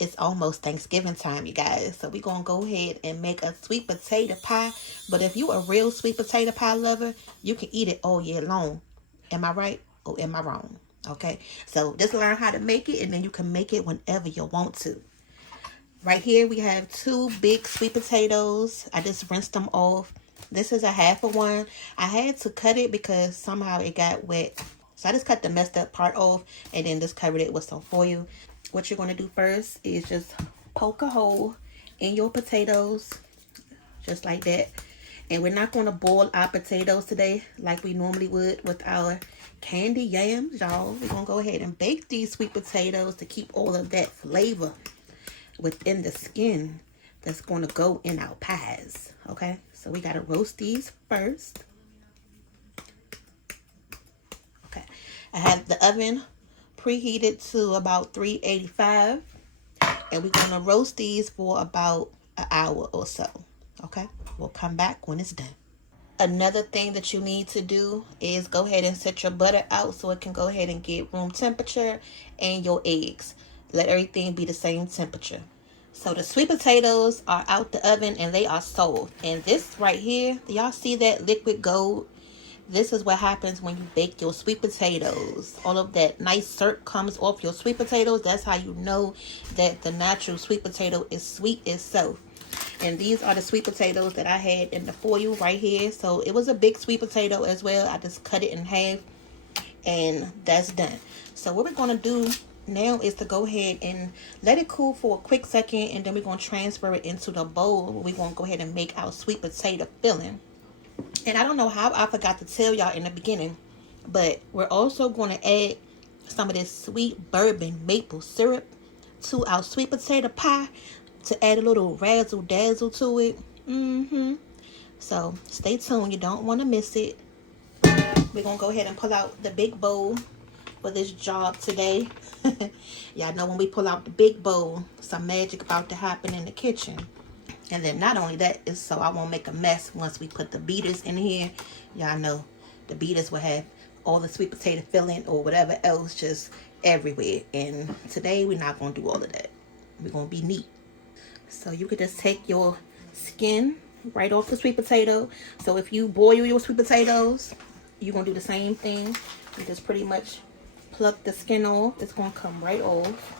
it's almost Thanksgiving time, you guys. So we're going to go ahead and make a sweet potato pie. But if you're a real sweet potato pie lover, you can eat it all year long. Am I right or am I wrong? Okay, so just learn how to make it, and then you can make it whenever you want to. Right here we have 2 big sweet potatoes. I just rinsed them off. This is a half of one. I had to cut it because somehow it got wet. So I just cut the messed up part off and then just covered it with some foil. What you're going to do first is just poke a hole in your potatoes. Just like that. And we're not going to boil our potatoes today like we normally would with our candy yams, y'all. We're going to go ahead and bake these sweet potatoes to keep all of that flavor within the skin that's going to go in our pies. Okay, so we got to roast these first. Okay, I have the oven preheated to about 385, and we're going to roast these for about an hour or so. Okay, we'll come back when it's done. Another thing that you need to do is go ahead and set your butter out so it can go ahead and get room temperature, and your eggs. Let everything be the same temperature. So the sweet potatoes are out the oven and they are soft. And this right here, do y'all see that liquid gold? This is what happens when you bake your sweet potatoes. All of that nice syrup comes off your sweet potatoes. That's how you know that the natural sweet potato is sweet itself. And these are the sweet potatoes that I had in the foil right here. So it was a big sweet potato as well. I just cut it in half and that's done. So what we're going to do now is to go ahead and let it cool for a quick second, and then we're going to transfer it into the bowl where we're going to go ahead and make our sweet potato filling. And I don't know how I forgot to tell y'all in the beginning, but we're also going to add some of this sweet bourbon maple syrup to our sweet potato pie to add a little razzle dazzle to it. So stay tuned, you don't want to miss it. We're going to go ahead and pull out the big bowl for this job today. Y'all know when we pull out the big bowl, some magic about to happen in the kitchen. And then not only that, is so I won't make a mess once we put the beaters in here. Y'all know the beaters will have all the sweet potato filling or whatever else just everywhere. And today we're not going to do all of that. We're going to be neat. So you could just take your skin right off the sweet potato. So if you boil your sweet potatoes, you're going to do the same thing. You just pretty much pluck the skin off. It's going to come right off.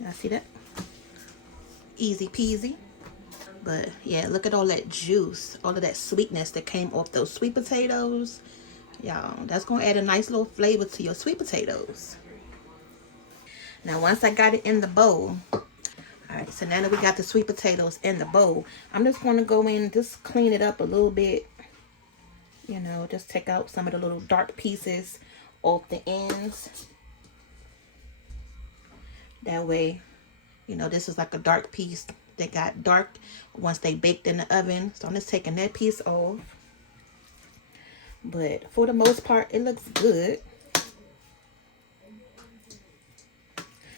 Y'all see that? Easy peasy. But yeah, look at all that juice, all of that sweetness that came off those sweet potatoes. Y'all, that's going to add a nice little flavor to your sweet potatoes. Now once I got it in the bowl, alright, so now that we got the sweet potatoes in the bowl, I'm just going to go in and just clean it up a little bit. You know, just take out some of the little dark pieces off the ends. That way, you know, this is like a dark piece that got dark once they baked in the oven. So I'm just taking that piece off. But for the most part, it looks good.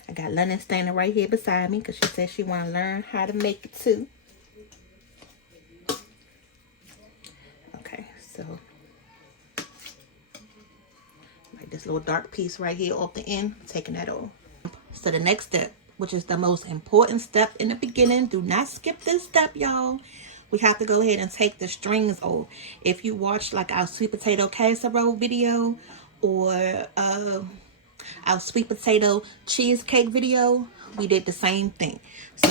I got London standing right here beside me because she said she want to learn how to make it too. Okay, so like this little dark piece right here off the end, taking that off. So the next step, which is the most important step in the beginning, do not skip this step, y'all. We have to go ahead and take the strings off. If you watch like our sweet potato casserole video or our sweet potato cheesecake video, we did the same thing. So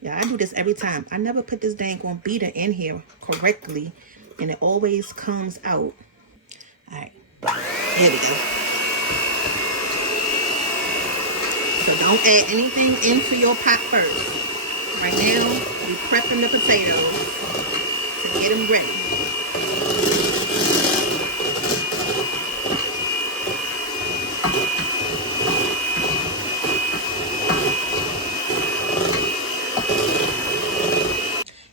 yeah, I do this every time. I never put this dang on beater in here correctly, and it always comes out. All right, here we go. So don't add anything into your pot first. Right now, we're prepping the potatoes to get them ready.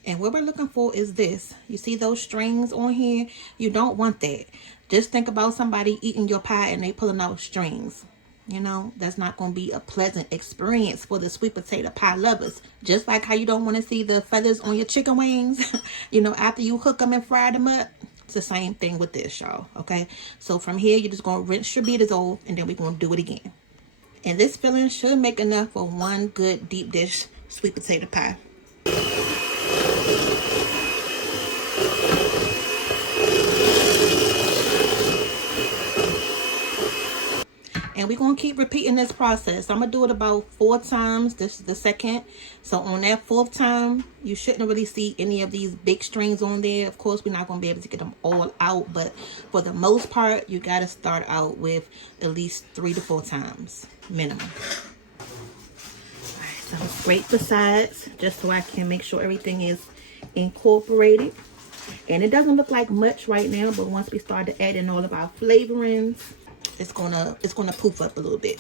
And what we're looking for is this. You see those strings on here? You don't want that. Just think about somebody eating your pie and they pulling out strings. You know, that's not going to be a pleasant experience for the sweet potato pie lovers. Just like how you don't want to see the feathers on your chicken wings, you know, after you hook them and fry them up. It's the same thing with this, y'all. Okay, so from here, you're just going to rinse your beaters off, and then we're going to do it again. And this filling should make enough for one good deep dish sweet potato pie. And we're going to keep repeating this process. I'm going to do it about 4 times. This is the second. So on that 4th time, you shouldn't really see any of these big strings on there. Of course, we're not going to be able to get them all out. But for the most part, you got to start out with at least 3 to 4 times minimum. All right, so I'm scrape the sides just so I can make sure everything is incorporated. And it doesn't look like much right now, but once we start to add in all of our flavorings, it's gonna poof up a little bit.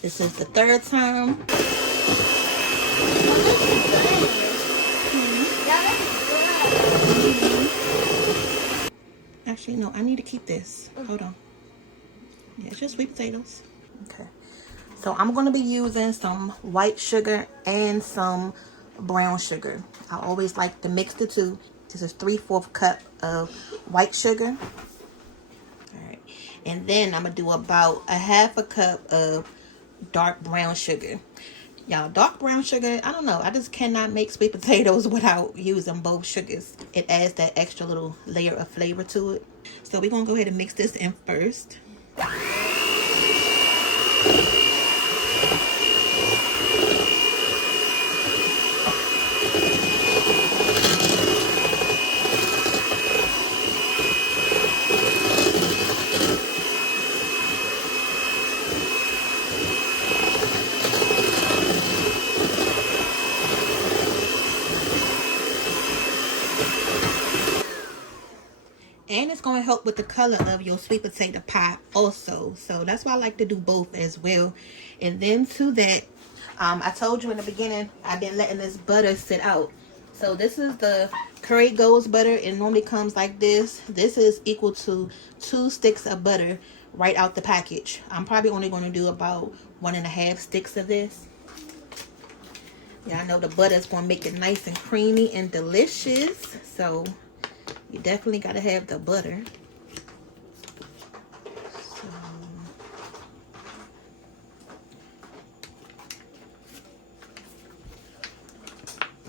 This is the 3rd time. Actually, no, I need to keep this. Hold on. Yeah, it's just sweet potatoes. Okay. So I'm going to be using some white sugar and some brown sugar. I always like to mix the two. This is 3/4 cup of white sugar. All right. And then I'm going to do about 1/2 cup of dark brown sugar. Y'all, dark brown sugar, I don't know. I just cannot make sweet potatoes without using both sugars. It adds that extra little layer of flavor to it. So we're going to go ahead and mix this in first. And it's going to help with the color of your sweet potato pie also. So that's why I like to do both as well. And then to that, I told you in the beginning, I've been letting this butter sit out. So this is the Curry Gold's butter. It normally comes like this. This is equal to 2 sticks of butter right out the package. I'm probably only going to do about 1.5 sticks of this. Yeah, I know the butter is going to make it nice and creamy and delicious. So you definitely got to have the butter. So,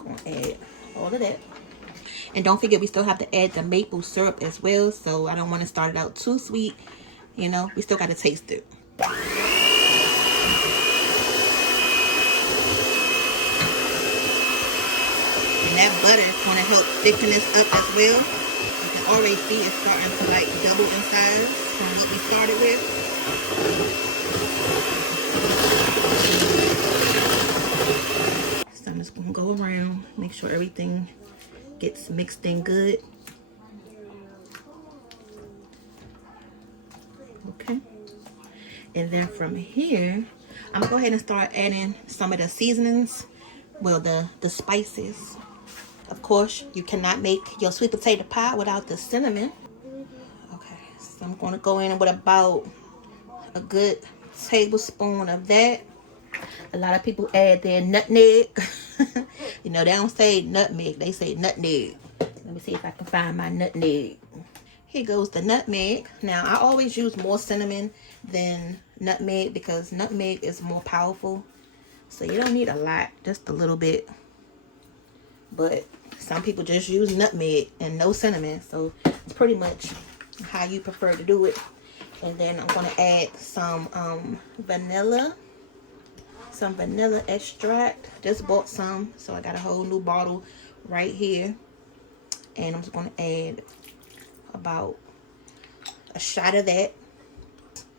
gonna add all of that. And don't forget, we still have to add the maple syrup as well. So I don't want to start it out too sweet. You know, we still got to taste it. And that butter is going to help thicken this up as well. You can already see it's starting to like double in size from what we started with. So I'm just going to go around, make sure everything gets mixed in good. Okay. And then from here, I'm going to go ahead and start adding some of the seasonings. Well, the spices. Of course, you cannot make your sweet potato pie without the cinnamon. Okay, so I'm going to go in with about a good tablespoon of that. A lot of people add their nutmeg. You know, they don't say nutmeg, they say nutmeg. Let me see if I can find my nutmeg. Here goes the nutmeg. Now, I always use more cinnamon than nutmeg because nutmeg is more powerful. So you don't need a lot, just a little bit. But some people just use nutmeg and no cinnamon. So it's pretty much how you prefer to do it. And then I'm going to add some vanilla. Some vanilla extract. Just bought some. So I got a whole new bottle right here. And I'm just going to add about a shot of that.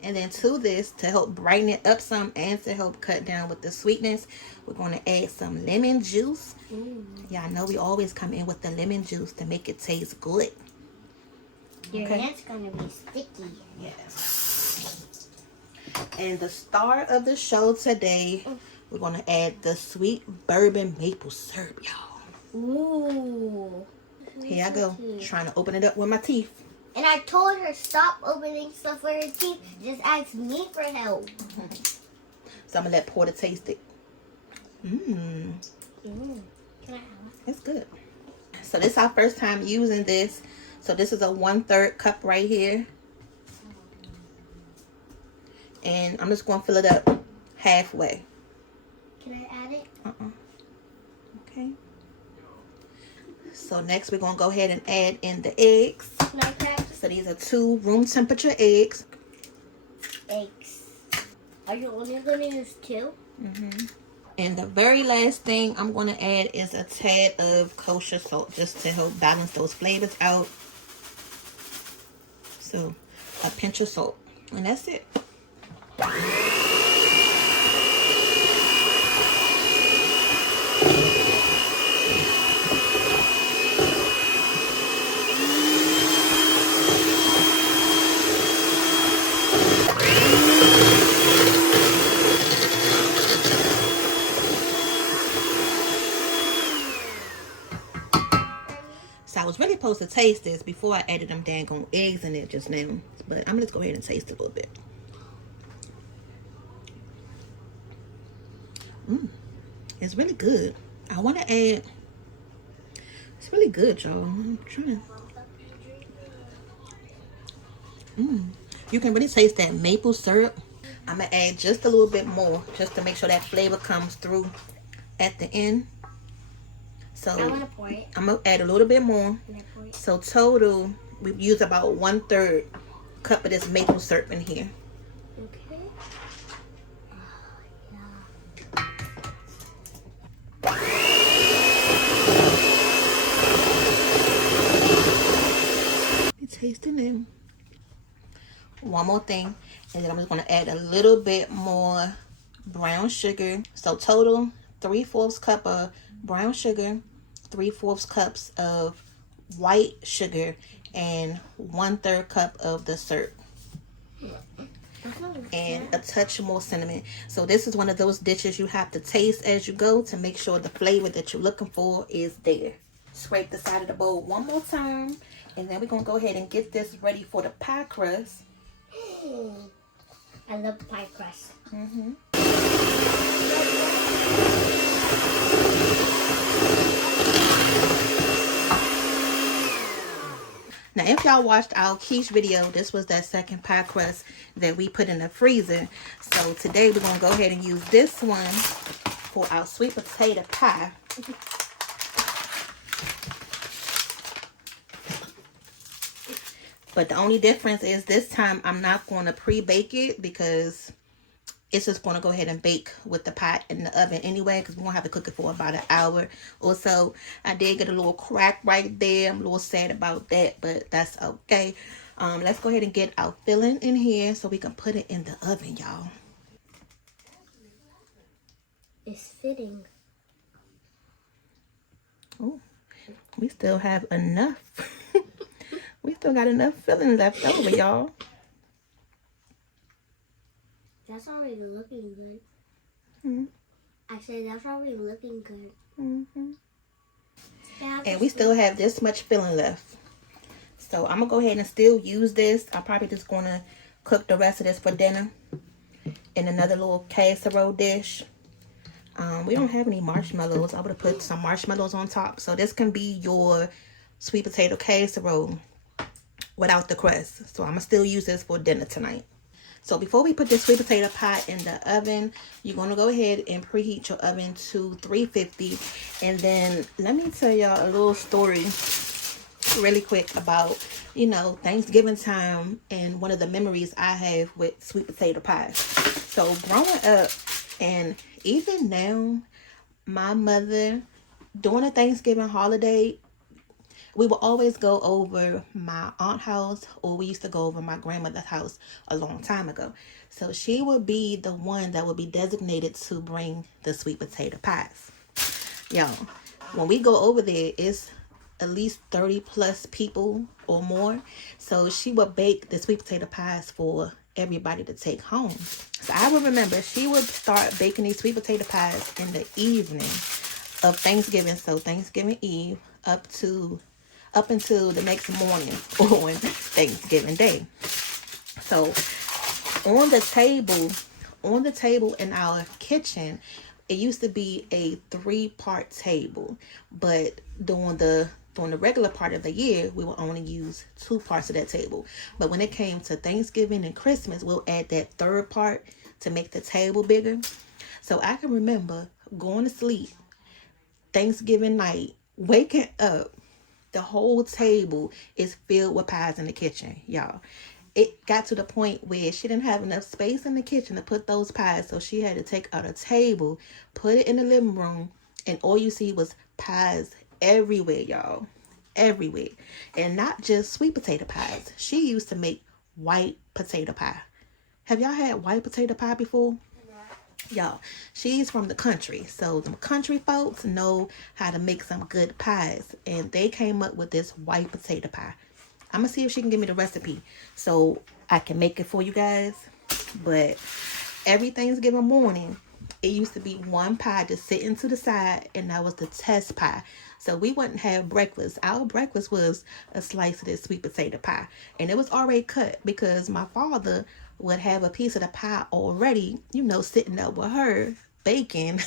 And then to this, to help brighten it up some and to help cut down with the sweetness, we're going to add some lemon juice. Yeah, I know we always come in with the lemon juice to make it taste good. Your hand's going to be sticky. Yes. And the star of the show today, we're going to add the sweet bourbon maple syrup, y'all. Ooh. Here I go, trying to open it up with my teeth. And I told her stop opening stuff with her teeth. Just ask me for help. So I'm going to let Porter taste it. Can I have It's good. So this is our first time using this. So this is a 1/3 cup right here. And I'm just going to fill it up halfway. Can I add it? Okay. So next we're going to go ahead and add in the eggs. Can I crack? So these are 2 room temperature eggs. Eggs. Are you only going to use 2? And the very last thing I'm going to add is a tad of kosher salt just to help balance those flavors out. So a pinch of salt. And that's it. So I was really supposed to taste this before I added them dang eggs in it just now. But I'm going to just go ahead and taste it a little bit. It's really good. I want to add... It's really good, y'all. I'm trying. You can really taste that maple syrup. I'm going to add just a little bit more just to make sure that flavor comes through at the end. So I want to pour it. I'm going to add a little bit more. So total, we've used about 1/3 cup of this maple syrup in here. Okay. It's tasting it. One more thing, and then I'm just going to add a little bit more brown sugar. So total 3/4 cup of brown sugar, 3/4 cups of white sugar, and 1/3 cup of the syrup. And a touch more cinnamon. So this is one of those dishes you have to taste as you go to make sure the flavor that you're looking for is there. Scrape the side of the bowl one more time, and then we're going to go ahead and get this ready for the pie crust. I love pie crust. Now, if y'all watched our quiche video, this was that second pie crust that we put in the freezer. So today we're going to go ahead and use this one for our sweet potato pie. But the only difference is this time I'm not going to pre-bake it because it's just going to go ahead and bake with the pot in the oven anyway, because we won't have to cook it for about an hour or so. I did get a little crack right there. I'm a little sad about that, but that's okay. Let's go ahead and get our filling in here so we can put it in the oven, y'all. It's fitting. Oh, we still have enough. We still got enough filling left over, y'all. That's already looking good. I said that's already looking good. And we still have this much filling left. So I'm going to go ahead and still use this. I'm probably just going to cook the rest of this for dinner in another little casserole dish. We don't have any marshmallows. I would have put some marshmallows on top. So this can be your sweet potato casserole without the crust. So I'm going to still use this for dinner tonight. So before we put this sweet potato pie in the oven, you're going to go ahead and preheat your oven to 350. And then let me tell y'all a little story really quick about, you know, Thanksgiving time and one of the memories I have with sweet potato pie. So growing up, and even now, my mother, during the Thanksgiving holiday, we would always go over my aunt's house, or we used to go over my grandmother's house a long time ago. So she would be the one that would be designated to bring the sweet potato pies. Y'all, when we go over there, it's at least 30 plus people or more. So she would bake the sweet potato pies for everybody to take home. So I would remember she would start baking these sweet potato pies in the evening of Thanksgiving. So Thanksgiving Eve up until the next morning on Thanksgiving Day. So on the table in our kitchen, it used to be a 3-part table, but during the regular part of the year, we will only use 2 parts of that table. But when it came to Thanksgiving and Christmas, we'll add that 3rd part to make the table bigger. So I can remember going to sleep Thanksgiving night, waking up, the whole table is filled with pies in the kitchen, y'all. It got to the point where she didn't have enough space in the kitchen to put those pies, so she had to take out a table, put it in the living room, and all you see was pies everywhere, y'all. Everywhere. And not just sweet potato pies. She used to make white potato pie. Have y'all had white potato pie before? Y'all, she's from the country, so the country folks know how to make some good pies, and they came up with this white potato pie. I'm gonna see if she can give me the recipe so I can make it for you guys. But every Thanksgiving morning, it used to be one pie just sitting to the side, and that was the test pie. So we wouldn't have breakfast. Our breakfast was a slice of this sweet potato pie, and it was already cut because my father would have a piece of the pie already, sitting up with her baking,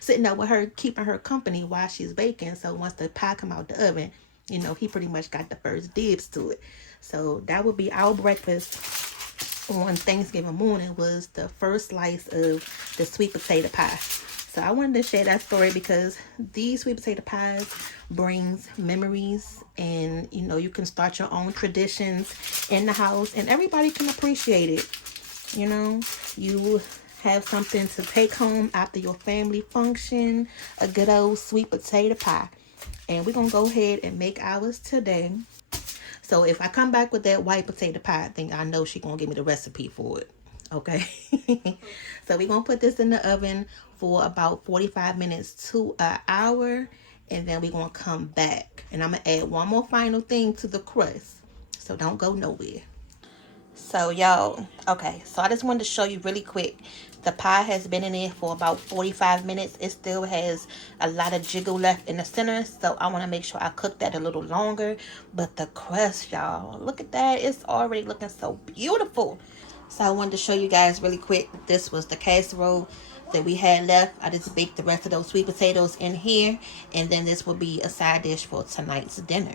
sitting up with her, keeping her company while she's baking. So once the pie come out the oven, he pretty much got the first dibs to it. So that would be our breakfast on Thanksgiving morning, was the first slice of the sweet potato pie. So I wanted to share that story because these sweet potato pies brings memories, and you can start your own traditions in the house and everybody can appreciate it. You have something to take home after your family function, a good old sweet potato pie. And we're going to go ahead and make ours today. So if I come back with that white potato pie, I think I know she's going to give me the recipe for it. Okay. So we're going to put this in the oven for about 45 minutes to an hour. And then we're going to come back. And I'm going to add one more final thing to the crust. So don't go nowhere. So y'all, okay. So I just wanted to show you really quick. The pie has been in there for about 45 minutes. It still has a lot of jiggle left in the center. So I want to make sure I cook that a little longer. But the crust, y'all, look at that. It's already looking so beautiful. So I wanted to show you guys really quick. This was the casserole that we had left. I just baked the rest of those sweet potatoes in here. And then this will be a side dish for tonight's dinner.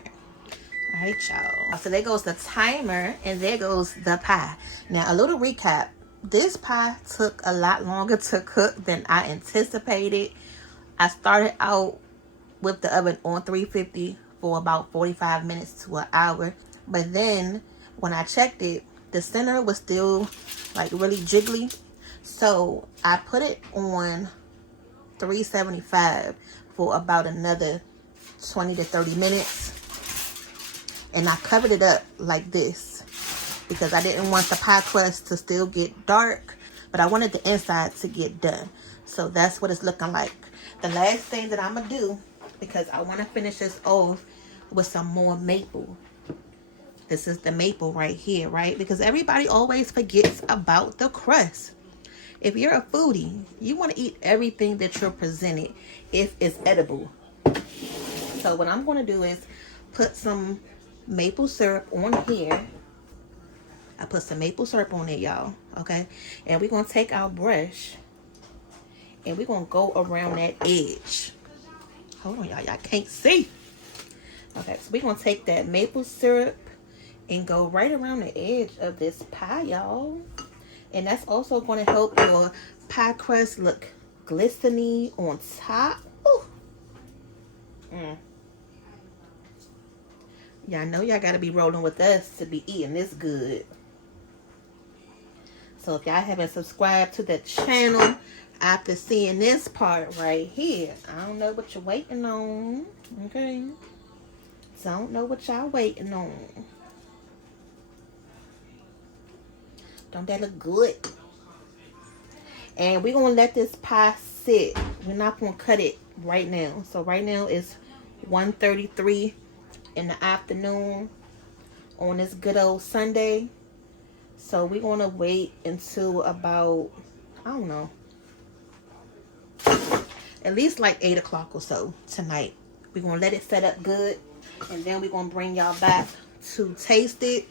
All right, y'all. So there goes the timer and there goes the pie. Now, a little recap. This pie took a lot longer to cook than I anticipated. I started out with the oven on 350 for about 45 minutes to an hour. But then when I checked it, the center was still like really jiggly. So I put it on 375 for about another 20 to 30 minutes. And I covered it up like this because I didn't want the pie crust to still get dark, but I wanted the inside to get done. So that's what it's looking like. The last thing that I'm going to do, because I want to finish this off with some more maple. This is the maple right here, right? Because everybody always forgets about the crust. If you're a foodie, you want to eat everything that you're presented if it's edible. So what I'm going to do is put some maple syrup on here. I put some maple syrup on there, y'all. Okay. And we're going to take our brush and we're going to go around that edge. Hold on, y'all. Y'all can't see. Okay. So we're going to take that maple syrup and go right around the edge of this pie, y'all. And that's also going to help your pie crust look glistening on top. Ooh. Y'all know y'all got to be rolling with us to be eating this good. So if y'all haven't subscribed to the channel after seeing this part right here, I don't know what you're waiting on. Okay. Don't know what y'all waiting on. Don't that look good? And we're going to let this pie sit. We're not going to cut it right now. So right now it's 1:33 in the afternoon on this good old Sunday. So we're going to wait until about, I don't know, at least like 8 o'clock or so tonight. We're going to let it set up good. And then we're going to bring y'all back to taste it.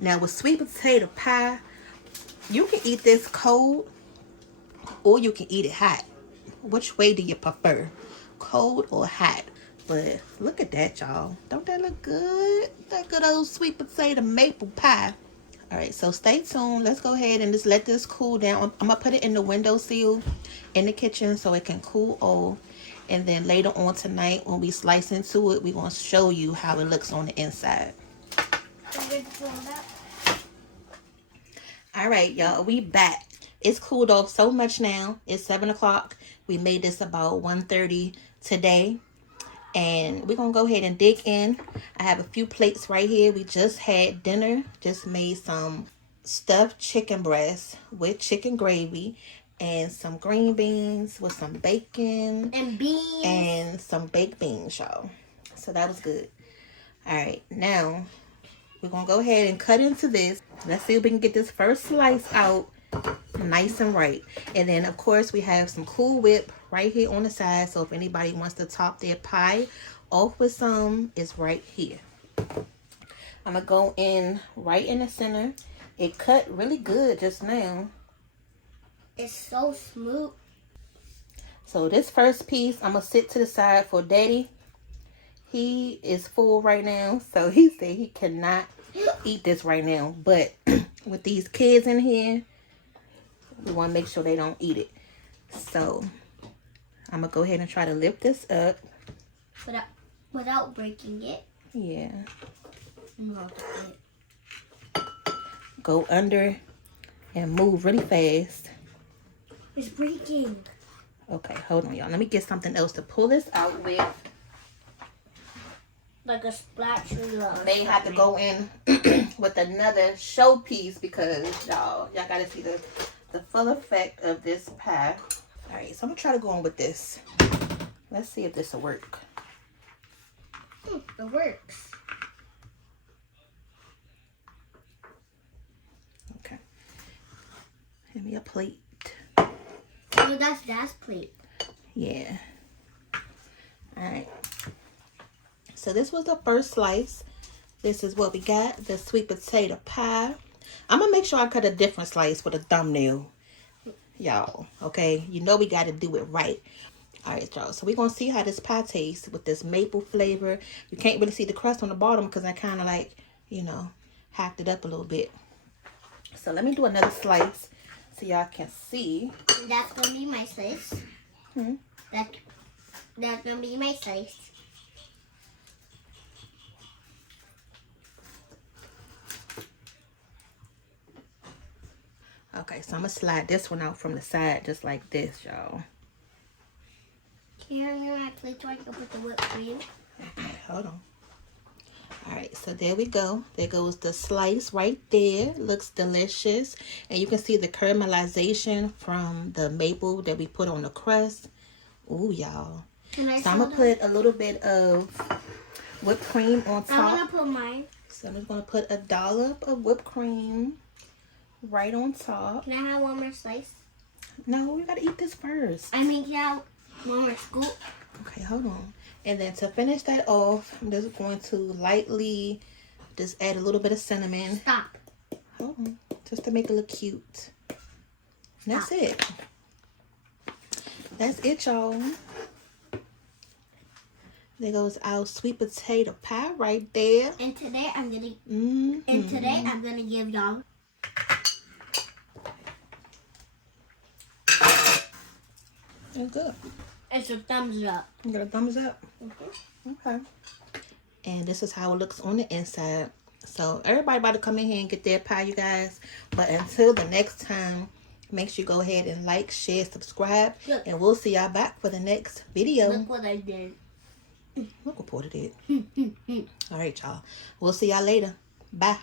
Now with sweet potato pie, you can eat this cold or you can eat it hot. which way do you prefer? Cold or hot? But look at that, y'all. Don't that look good? That good old sweet potato maple pie. All right, so stay tuned. Let's go ahead and just let this cool down. I'm gonna put it in the windowsill in the kitchen so it can cool off. And then later on tonight, when we slice into it, we're gonna show you how it looks on the inside. All right, y'all, we back. It's cooled off so much now. It's 7 o'clock. We made this about 1:30 today. And we're going to go ahead and dig in. I have a few plates right here. We just had dinner. Just made some stuffed chicken breast with chicken gravy. And some green beans with some bacon. And beans. And some baked beans, y'all. So that was good. All right, now we're going to go ahead and cut into this. Let's see if we can get this first slice out nice and right. And then of course we have some Cool Whip right here on the side, so if anybody wants to top their pie off with some, it's right here. I'm gonna go in right in the center. It cut really good just now. It's so smooth. So this first piece I'm gonna sit to the side for Daddy. He is full right now, so he said he cannot eat this right now, but with these kids in here, we want to make sure they don't eat it. So I'm gonna go ahead and try to lift this up without breaking it. Yeah. Go under and move really fast. It's breaking. Okay, hold on, y'all. Let me get something else to pull this out with. Like a spatula. They have to go in with another showpiece because y'all gotta see the full effect of this pie. All right, so I'm gonna try to go on with this. Let's see if this will work. It works. Okay. Give me a plate. Oh, that's Dad's plate. Yeah. All right. So this was the first slice. This is what we got, the sweet potato pie. I'm gonna make sure I cut a different slice with a thumbnail, y'all. Okay, you know we got to do it right. All right, y'all. So we're gonna see how this pie tastes with this maple flavor. You can't really see the crust on the bottom because I kind of like, you know, hacked it up a little bit. So let me do another slice so y'all can see. That's gonna be my slice. That's gonna be my slice. Okay, so I'm gonna slide this one out from the side just like this, y'all. Can you have my plate so I can put the whipped cream? Okay, hold on. All right, so there we go. There goes the slice right there. Looks delicious. And you can see the caramelization from the maple that we put on the crust. Ooh, y'all. So I'm gonna put a little bit of whipped cream on top. I'm gonna put mine. So I'm just gonna put a dollop of whipped cream right on top. Can I have one more slice? No, we gotta eat this first. I mean, can I have one more scoop? Okay, hold on. And then to finish that off, I'm just going to lightly just add a little bit of cinnamon. Stop. Hold on. Just to make it look cute. And that's it. That's it, y'all. There goes our sweet potato pie right there. And today I'm gonna give y'all It's good. it's a thumbs up. You got a thumbs up? Okay. And this is how it looks on the inside. So everybody about to come in here and get their pie, you guys. But until the next time, make sure you go ahead and like, share, subscribe. Look. And we'll see y'all back for the next video. Look what I did. Look what Porter did. All right, y'all. We'll see y'all later. Bye.